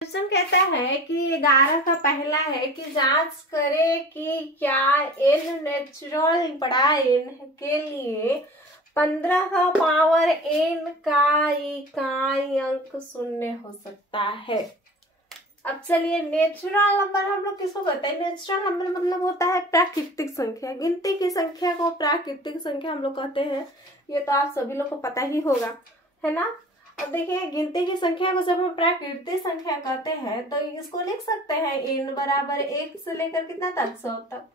Question कहता है कि 11 का पहला है कि जांच करें कि क्या n नेचुरल बड़ा n के लिए 15 का पावर n का इकाई अंक शून्य हो सकता है। अब चलिए, नेचुरल नंबर हम लोग किसको कहते हैं? नेचुरल नंबर मतलब होता है प्राकृतिक संख्या। गिनती की संख्या को प्राकृतिक संख्या हम लोग कहते हैं। ये तो आप सभी लोग को पता ही होगा, है ना। अब देखिए, गिनती की संख्या को जब हम प्राकृतिक संख्या कहते हैं तो इसको लिख सकते हैं n बराबर 1 से लेकर कितना तक, 100 तक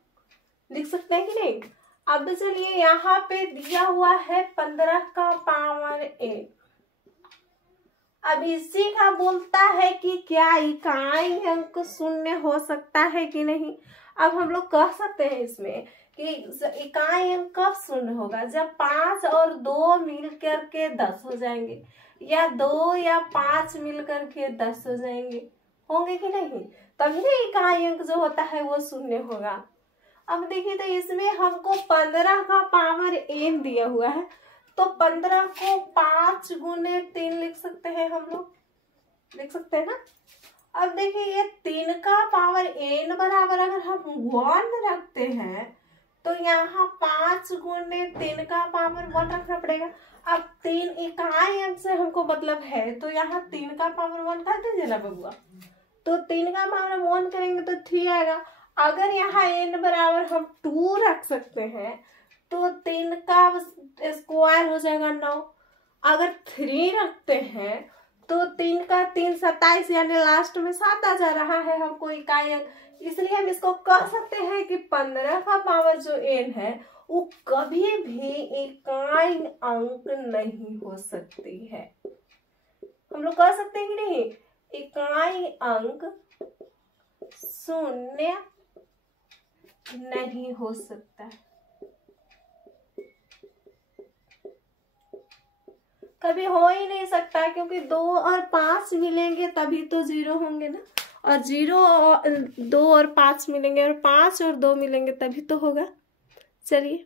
लिख सकते हैं कि नहीं। अब चलिए, यहाँ पे दिया हुआ है 15 का पावर n। अब इसी का बोलता है कि क्या इकाई अंक शून्य हो सकता है कि नहीं। अब हम लोग कह सकते हैं इसमें कि इकाई अंक कब शून्य होगा, जब 5 और 2 मिल करके 10 हो जाएंगे, या 2 या 5 मिल करके 10 हो जाएंगे, होंगे कि नहीं, तभी इकाई अंक जो होता है वो शून्य होगा। अब देखिए, तो इसमें हमको 15 का पावर n दिया हुआ है, तो 15 को 5 गुने 3 लिख सकते हैं, हम लोग लिख सकते हैं ना। अब देखिए, ये 3 का पावर n बराबर अगर हम 1 रखते हैं तो यहाँ 5 गुने 3 का पावर 1 रखना पड़ेगा। अब 3 इकाई अंक से हमको मतलब है, तो यहाँ 3 का पावर 1 कर दीजिए ना बबुआ। तो 3 का पावर 1 करेंगे तो 3 आएगा। अगर यहाँ n बराबर हम 2 रख सकते हैं तो 3 का स्क्वायर हो जाएगा 9। अगर 3 रखते हैं तो 3 का 3 27, यानी लास्ट में 7 आ जा रहा है हमको इकाई अंक। इसलिए हम इसको कह सकते हैं कि 15 का पावर जो n है वो कभी भी इकाई अंक नहीं हो सकती है। हम लोग कह सकते हैं कि नहीं, इकाई अंक शून्य नहीं हो सकता, कभी हो ही नहीं सकता, क्योंकि 2 और 5 मिलेंगे तभी तो 0 होंगे ना, और 0 और 2 और 5 मिलेंगे, और 5 और 2 मिलेंगे तभी तो होगा। चलिए।